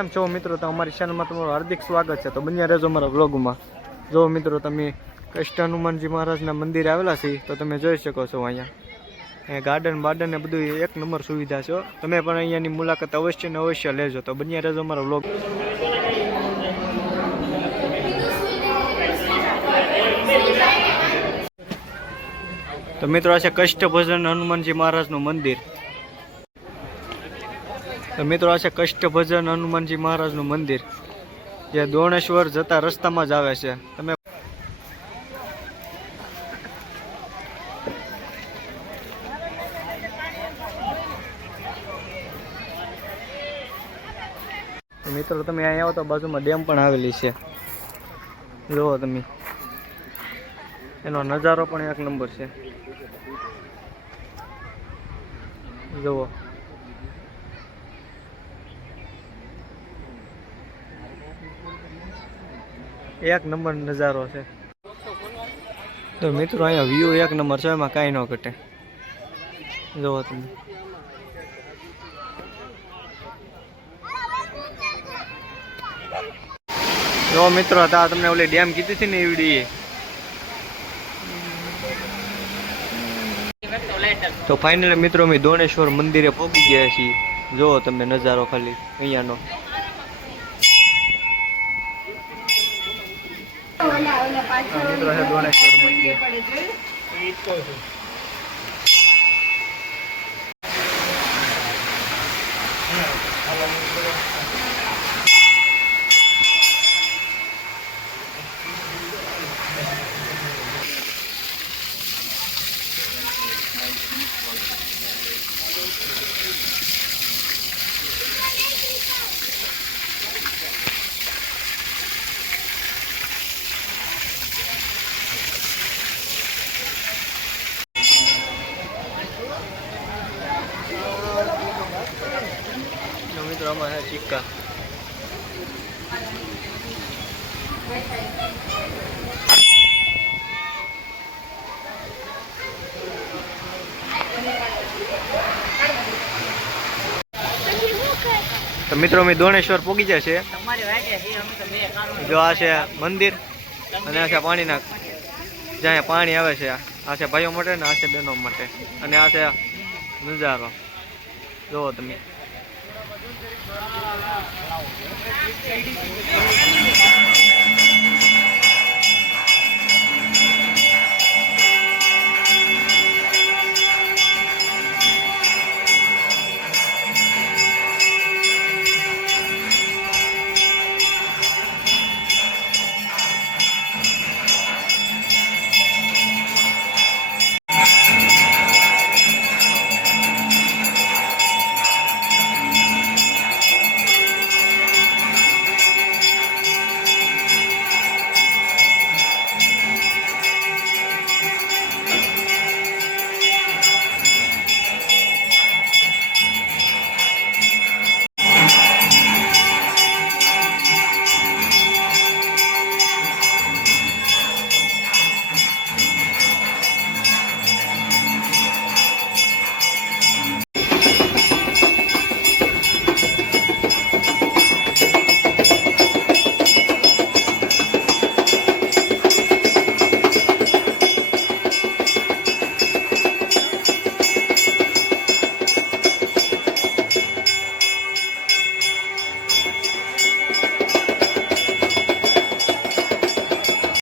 કેમ છો મિત્રો? તો અમારી ચેનલમાં તમારું હાર્દિક સ્વાગત છે. તો બન્યા રહેજો અમારા વ્લોગમાં. જો મિત્રો, તમે કષ્ટ હનુમાનજી મહારાજના મંદિરે આવેલા છે તો તમે જોઈ શકો છો અહીંયા ગાર્ડન બાર્ડન ને બધું એક નંબર સુવિધા છે. તમે પણ અહીંયાની મુલાકાત અવશ્ય ને અવશ્ય લેજો. તો બન્યા રહેજો અમારા વ્લોગ. તો મિત્રો, આ છે કષ્ટભજન હનુમાનજી મહારાજનું મંદિર. તો મિત્રો, આ છે કષ્ટભજન હનુમાનજી મહારાજનું મંદિર, જે દોણેશ્વર જતા રસ્તામાં જ આવે છે. તમે મિત્રો, તમે અહીંયા આવો તો બાજુમાં ડેમ પણ આવેલી છે. જુઓ તમે, એનો નજારો પણ એક નંબર છે. જુઓ, એક નંબર નજારો છે. તો મિત્રો, અહીંયા વ્યૂ એક નંબર છે, એમાં કાંઈ ન ઘટે. જુઓ તમે, જો મિત્રો, હતા તમને ઓલી ડેમ કીધી હતી ને એવડી. તો ફાઇનલી મિત્રો, અમે દોણેશ્વર મંદિરે પહોંચી ગયા છીએ. જુઓ તમે નજારો ખાલી અહીંયાનો. મિત્રો છે દોણેશ્વર મંદિર. મિત્રો, આમાં છે સિક્કા. તો મિત્રો, અમે દોણેશ્વર પહોંચી જાય છે. જો આ છે મંદિર અને આ છે પાણીના, જ્યાં પાણી આવે છે. આ છે ભાઈઓ માટે ને આ છે બહેનો માટે, અને આ છે નજારો. જુઓ તમે.